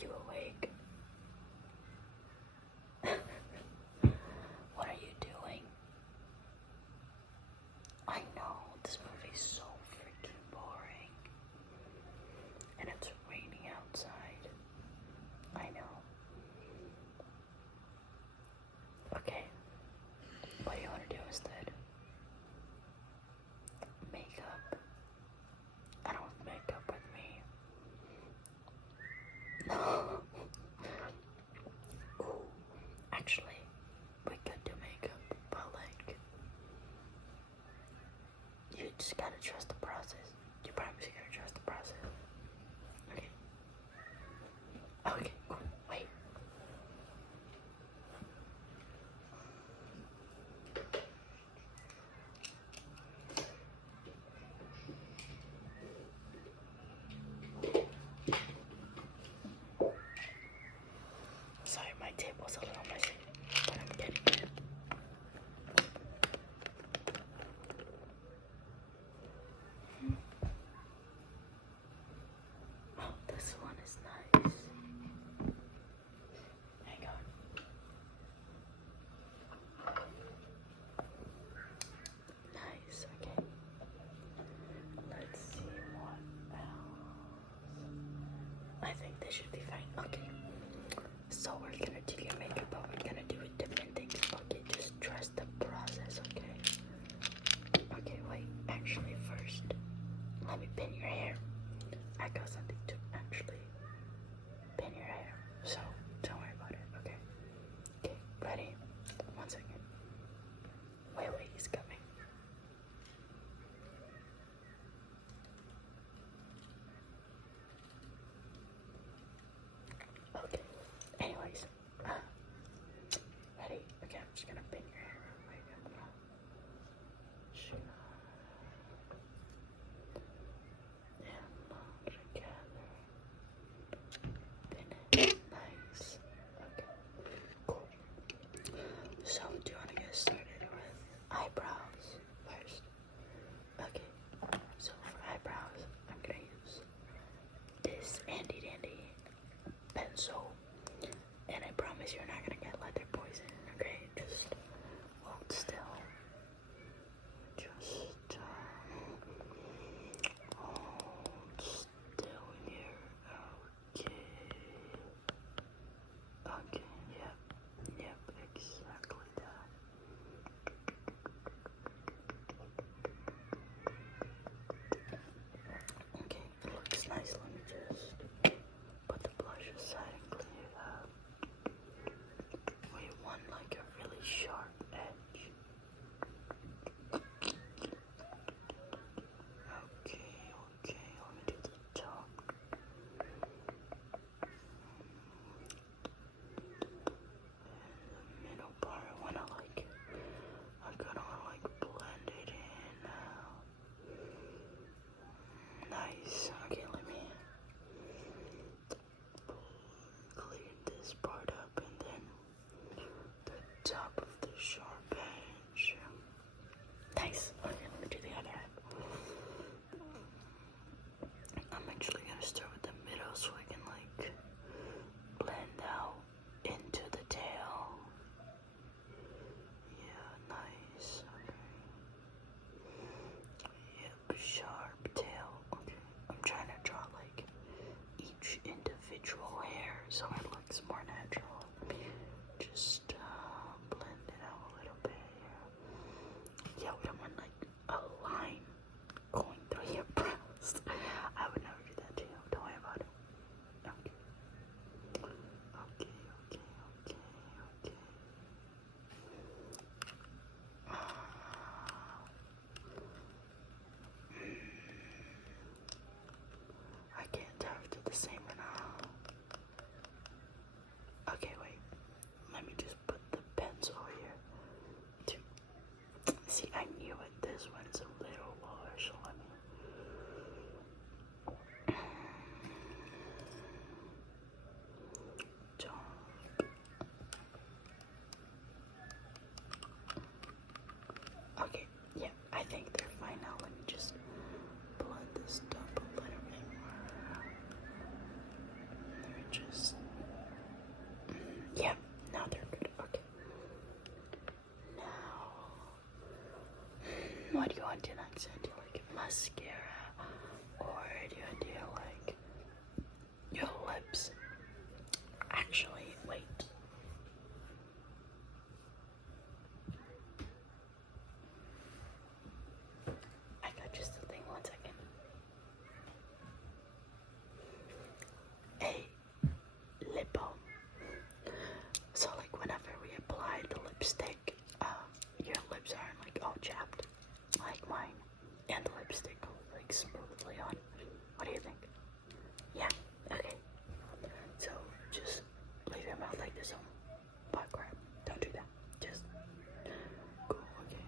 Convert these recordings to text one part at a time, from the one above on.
you awake? What are you doing? I know, this movie's so freaking boring. And it's raining outside. I know. Okay. What do you want to do instead? Makeup. I don't have makeup with me. No. Ooh, actually, we could do makeup, but like, you just gotta trust the process. You promise you gotta trust the process. Okay. Okay, cool. Wait. Sorry, my table's a little messy, but I'm getting it. Oh, this one is nice. Hang on. Nice, okay. Let's see what else. I think this should be fine. Okay. So we're gonna do your makeup, but we're gonna do it different things. Okay, just trust the process, okay? Okay, wait. Actually, first, let me pin your hair. I got something to actually pin your hair, so don't worry about it, okay? Okay, ready? 1 second. Wait, he's coming. Okay, anyways, ready? Okay, I'm just gonna pin your hair real quick. I'm gonna shoot and together. Pin it. Nice. Okay, cool. So, do you want to get started with eyebrows first? Okay, so for eyebrows, I'm gonna use this handy dandy pencil, and I promise you're not gonna get leather poison, okay? Just hold still. Just hold still here. Okay, yep, exactly that. Okay, it looks nice. Let me just put the blush aside and clean it up. We want like a really sharp edge. Okay, let me do the top. And the middle part, I wanna like, I'm gonna like blend it in now. Nice. Okay, let me clean this part up and then the top of the sharp edge. Nice. Okay, let me do the other hand. I'm actually gonna start with the middle so I can like blend out into the tail. Yeah, nice. Okay. Yep, sharp tail. Okay. I'm trying to draw like each individual hair so it looks more natural. Just blend it out a little bit here. Yeah, we don't want like a line going through your brows. I would never do that to you. Don't worry about it. Okay. I can't tell if they're the same or not. just yeah, now they're good. Okay. Now what do you want to do next? Do you like mascara or do you do like your lips? Actually, wait. I got just a thing, 1 second. A lip balm. So like whenever we apply the lipstick, your lips aren't like all chapped like mine, and the lipstick goes like smoothly on. What do you think? Yeah. Okay. So just leave your mouth like this. Butt crap. Don't do that. Just go. Okay.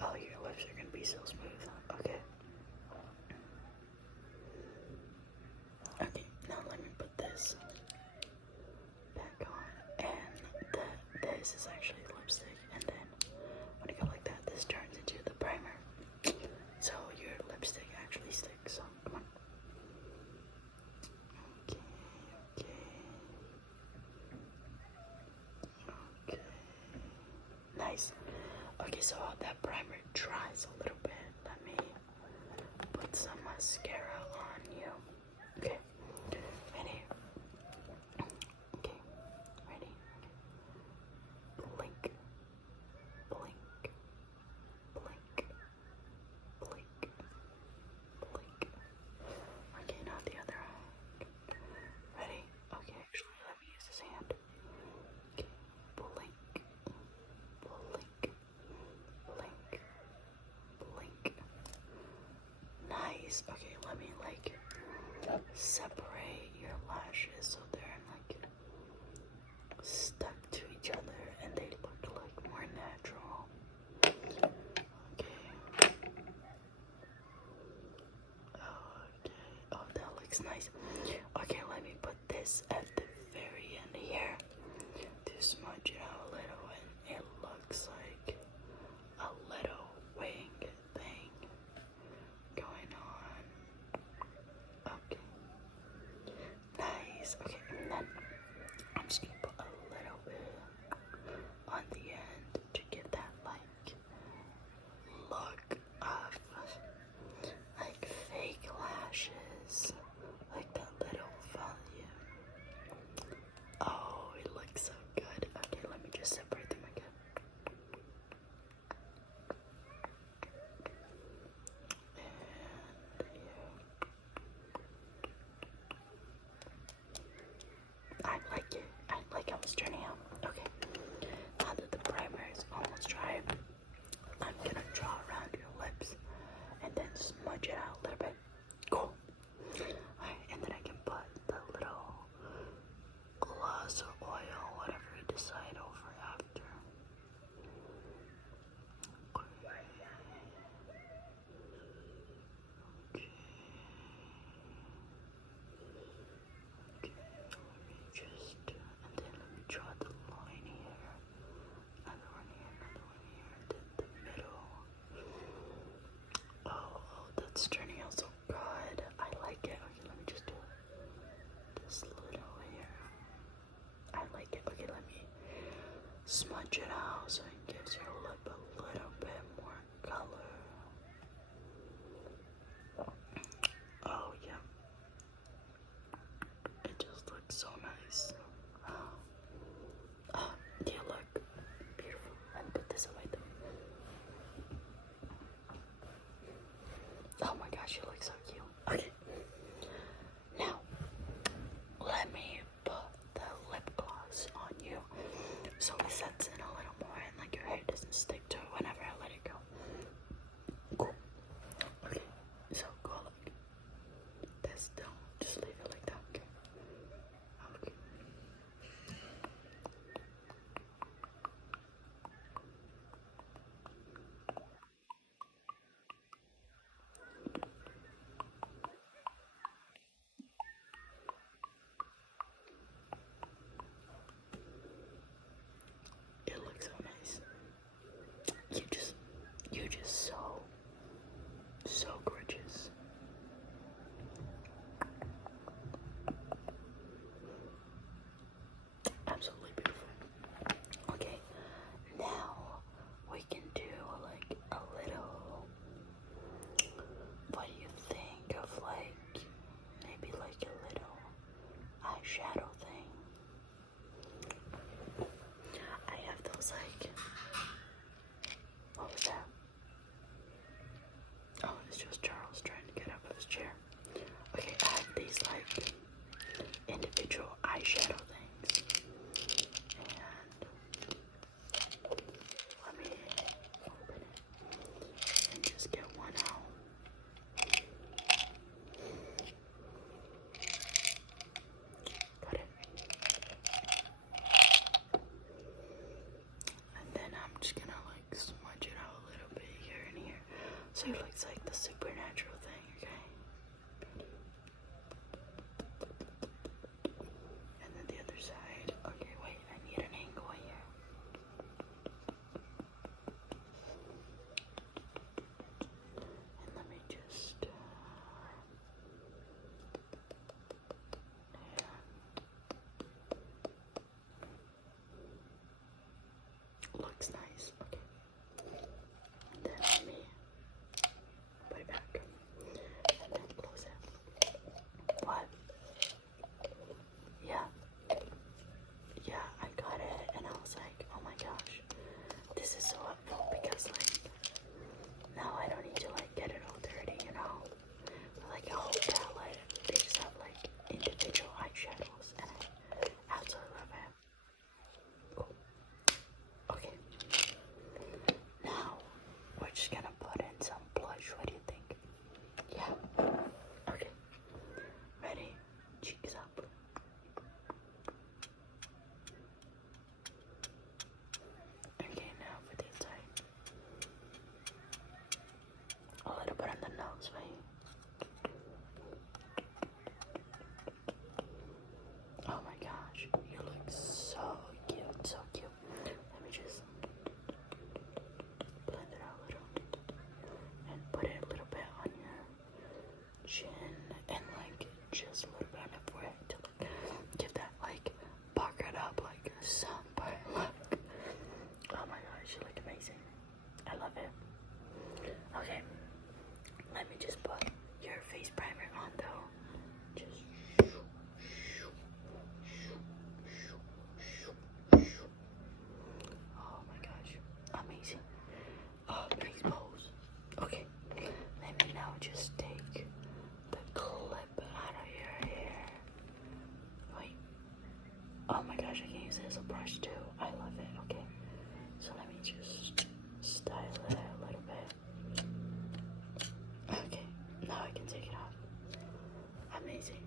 Oh, your lips are gonna be so smooth. Okay. Okay, now let me put this back on. And this is actually lipstick. And then when you go like that, this turns into the primer. So your lipstick actually sticks. So come on. Okay, okay. Okay. Nice. Okay, so that primer dries a little bit. Let me put some mascara on you. Okay. Ready? Okay. Ready? Okay. Blink. Blink. Blink. Blink. Blink. Okay, now the other eye. Ready? Okay, actually, let me use this hand. Okay. Blink. Blink. Blink. Blink. Nice. Okay, let me like separate your lashes so they're like stuck to each other and they look like more natural. Okay. Okay. Oh, that looks nice. Okay, let me put this at the very end here to smudge it out a little, and it looks like a little wing thing going on. Okay. Nice. Okay, and then I'm just gonna put a little bit on the end to get that like look of like fake lashes, like that little volume. Oh, it looks so good. Okay, let me just separate them again. And yeah. I like it. I like how it's turning out. Okay. Now that the primer is almost dry, I'm gonna draw around your lips and then smudge it out a little bit. Cool. Alright, and then I can put the little gloss or oil, whatever you decide over after. Okay. Okay. Okay, let me just, and then let me draw the line here. Another one here, another one here, then the middle. Oh, that's turning out so good. I like it. Okay, let me just do this little here. I like it. Okay, let me smudge it out so it gives your lip a little bit more color. Oh, yeah. It just looks so nice. You look beautiful. Let me put this away though. Oh my gosh, you look so cute. Okay. Now, let me put the lip gloss on you so it sets in a little more and like your hair doesn't stick to it whenever I let it go. Cool. Okay, so go like this. Don't just leave it like that, okay? Okay. just gonna like smudge it out a little bit here and here so it looks like the supernatural thing, okay? And then the other side. Okay, wait, I need an angle here. And let me just looks nice. Okay. And then let me put it back. And then close it. What? Yeah. Yeah, I got it. And I was like, oh my gosh. This is so helpful because like now I don't need to like get it all dirty, you know? But, like a whole palette. They just have like individual eyeshadows and I absolutely love it. Cool. Okay. Now we're just gonna put in some blush. What do you think? Yeah. Okay. Ready? Cheeks up. Okay, now for the inside. A little bit on the nose, right? Oh my gosh, you look so cute, so cute. Let me just blend it out a little and put it a little bit on your chin and like just a little bit on your forehead to like give that like puckered up like sunburn look. Oh my gosh, you look amazing. I love it. Okay, let me just put your face primer on though. Just oh my gosh, amazing. Oh, nice pose. Okay, let me now just take the clip out of your hair. Wait. Oh my gosh, I can use it as a brush too. I love it. Okay, so let me just style it a little bit. Okay, now I can take it off. Amazing.